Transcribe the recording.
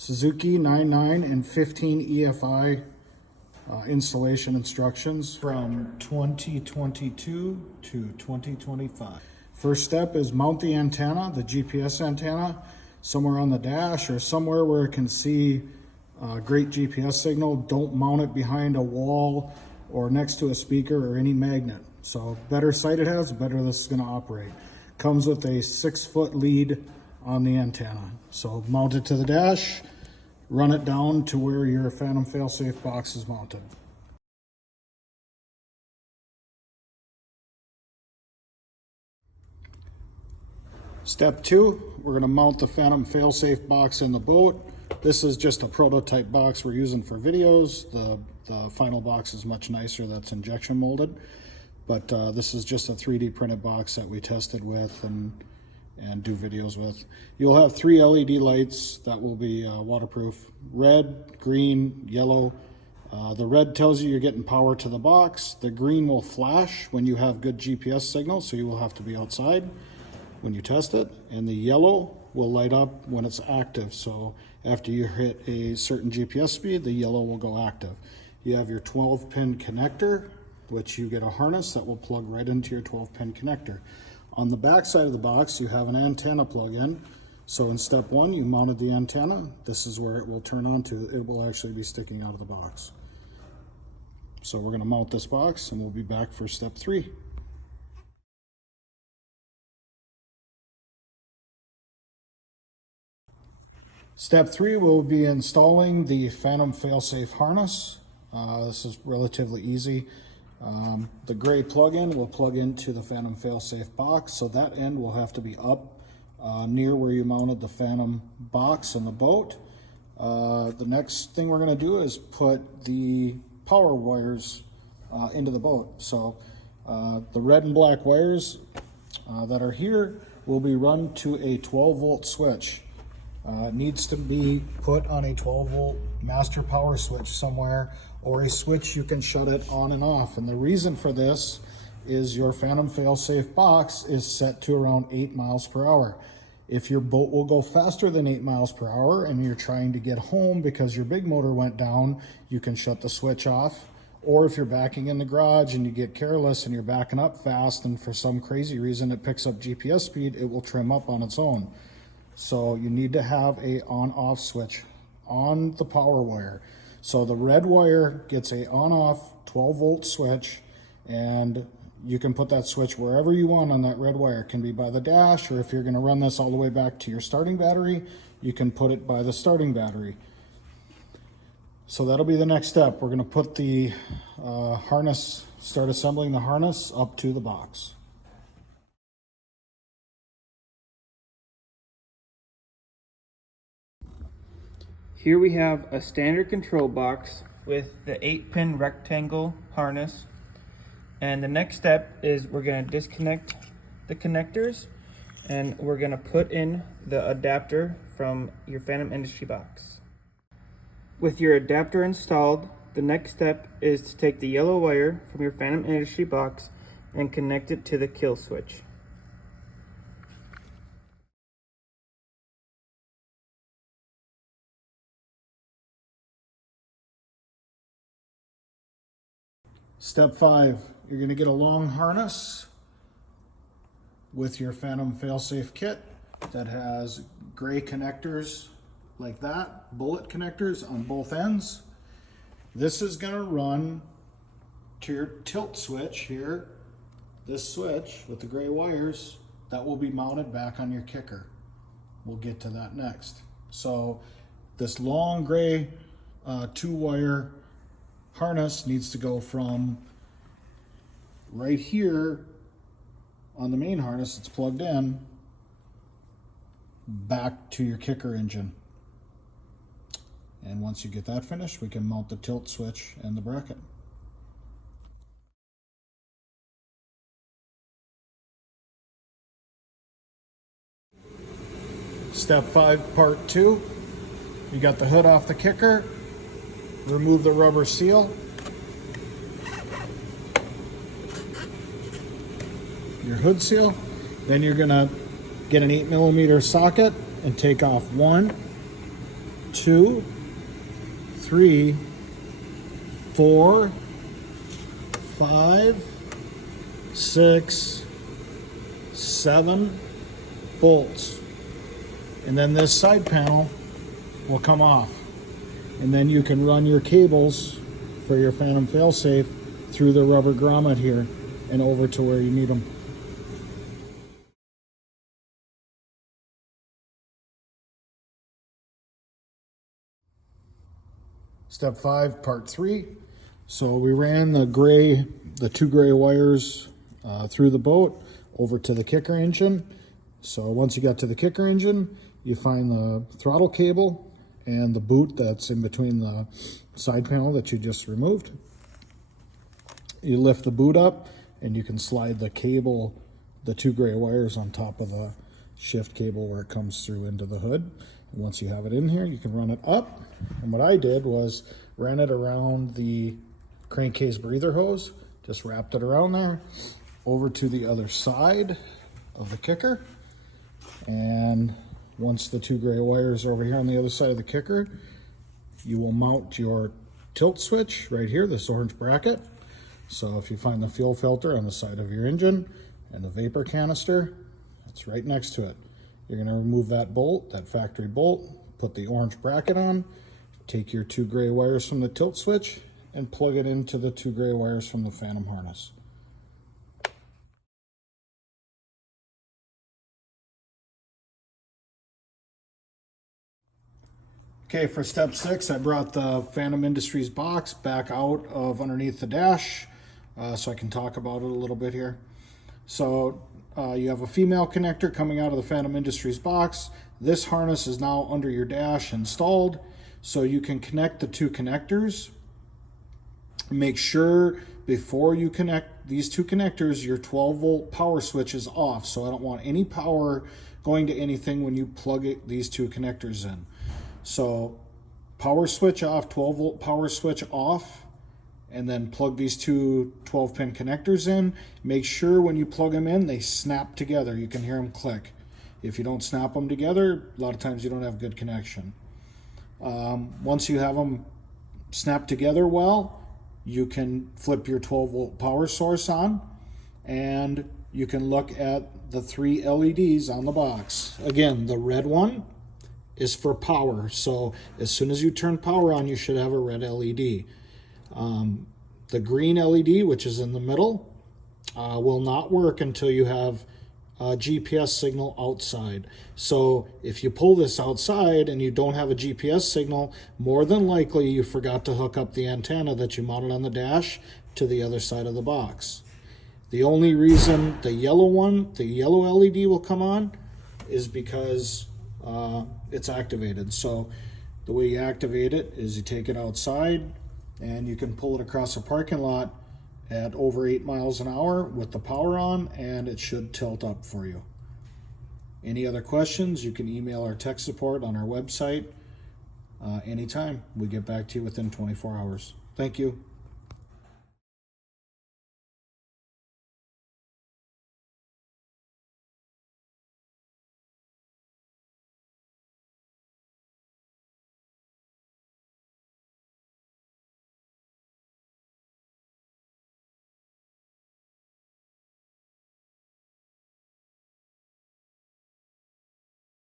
Suzuki 99 and 15 EFI installation instructions from 2022 to 2025. First step is mount the antenna, the GPS antenna, somewhere on the dash or somewhere where it can see great GPS signal. Don't mount it behind a wall or next to a speaker or any magnet. So better sight it has, the better this is going to operate. Comes with a 6-foot lead on the antenna. So mount it to the dash, run it down to where your phantom failsafe box is mounted. Step 2, we're going to mount the phantom failsafe box in the boat. This is just a prototype box we're using for videos. The final box is much nicer, that's injection molded. But this is just a 3D printed box that we tested with and do videos with. You'll have 3 LED lights that will be waterproof: red, green, yellow. The red tells you you're getting power to the box. The green will flash when you have good GPS signal, so you will have to be outside when you test it. And the yellow will light up when it's active. So after you hit a certain GPS speed, the yellow will go active. You have your 12-pin connector, which you get a harness that will plug right into your 12-pin connector. On the back side of the box, you have an antenna plug-in. So in step 1, you mounted the antenna. This is where it will turn on to. It will actually be sticking out of the box. So we're going to mount this box and we'll be back for step 3. Step 3 will be installing the phantom failsafe harness. This is relatively easy. The gray plug-in will plug into the phantom failsafe box, so that end will have to be up near where you mounted the phantom box in the boat. The next thing we're going to do is put the power wires into the boat. So the red and black wires that are here will be run to a 12-volt switch. It needs to be put on a 12-volt master power switch somewhere, or a switch you can shut it on and off. And the reason for this is your phantom failsafe box is set to around 8 miles per hour. If your boat will go faster than 8 miles per hour and you're trying to get home because your big motor went down, you can shut the switch off. Or if you're backing in the garage and you get careless and you're backing up fast and for some crazy reason it picks up GPS speed, it will trim up on its own. So you need to have a on-off switch on the power wire. So the red wire gets a on-off 12-volt switch, and you can put that switch wherever you want on that red wire. It can be by the dash, or if you're going to run this all the way back to your starting battery, you can put it by the starting battery. So that'll be the next step. We're going to put the harness, start assembling the harness up to the box. Here we have a standard control box with the 8-pin rectangle harness. And the next step is we're going to disconnect the connectors and we're going to put in the adapter from your Phantom Industry box. With your adapter installed, the next step is to take the yellow wire from your Phantom Industry box and connect it to the kill switch. Step 5, you're going to get a long harness with your phantom failsafe kit that has gray connectors like that, bullet connectors on both ends. This is going to run to your tilt switch here, this switch with the gray wires that will be mounted back on your kicker. We'll get to that next. So this long gray 2-wire harness needs to go from right here on the main harness, it's plugged in, back to your kicker engine. And once you get that finished, we can mount the tilt switch and the bracket. Step 5, part 2. You got the hood off the kicker. Remove the rubber seal. Your hood seal. Then you're gonna get an 8mm socket and take off one 2, 3, 4, 5, 6, 7 bolts. And then this side panel will come off. And then you can run your cables for your phantom failsafe through the rubber grommet here and over to where you need them. Step 5, part 3. So we ran the two gray wires through the boat over to the kicker engine. So once you got to the kicker engine, you find the throttle cable and the boot that's in between the side panel that you just removed. You lift the boot up and you can slide the cable, the two gray wires on top of the shift cable where it comes through into the hood. And once you have it in here, you can run it up. And what I did was ran it around the crankcase breather hose, just wrapped it around there, over to the other side of the kicker. And once the two gray wires are over here on the other side of the kicker, you will mount your tilt switch right here, this orange bracket. So if you find the fuel filter on the side of your engine and the vapor canister, it's right next to it. You're going to remove that bolt, that factory bolt, put the orange bracket on, take your two gray wires from the tilt switch and plug it into the two gray wires from the phantom harness. Okay, for step 6, I brought the Phantom Industries box back out of underneath the dash so I can talk about it a little bit here. So you have a female connector coming out of the Phantom Industries box. This harness is now under your dash installed, so you can connect the two connectors. Make sure before you connect these two connectors, your 12-volt power switch is off. So I don't want any power going to anything when you plug these two connectors in. So power switch off, 12-volt power switch off, and then plug these two 12-pin connectors in. Make sure when you plug them in, they snap together. You can hear them click. If you don't snap them together, a lot of times you don't have good connection. Once you have them snap together well, you can flip your 12-volt power source on, and you can look at the 3 LEDs on the box. Again, the red one is for power. So as soon as you turn power on, you should have a red LED. The green LED, which is in the middle, will not work until you have a GPS signal outside. So if you pull this outside and you don't have a GPS signal, more than likely you forgot to hook up the antenna that you mounted on the dash to the other side of the box. The only reason the yellow LED will come on is because it's activated. So the way you activate it is you take it outside and you can pull it across a parking lot at over 8 miles an hour with the power on, and it should tilt up for you. Any other questions, you can email our tech support on our website anytime. We get back to you within 24 hours. Thank you.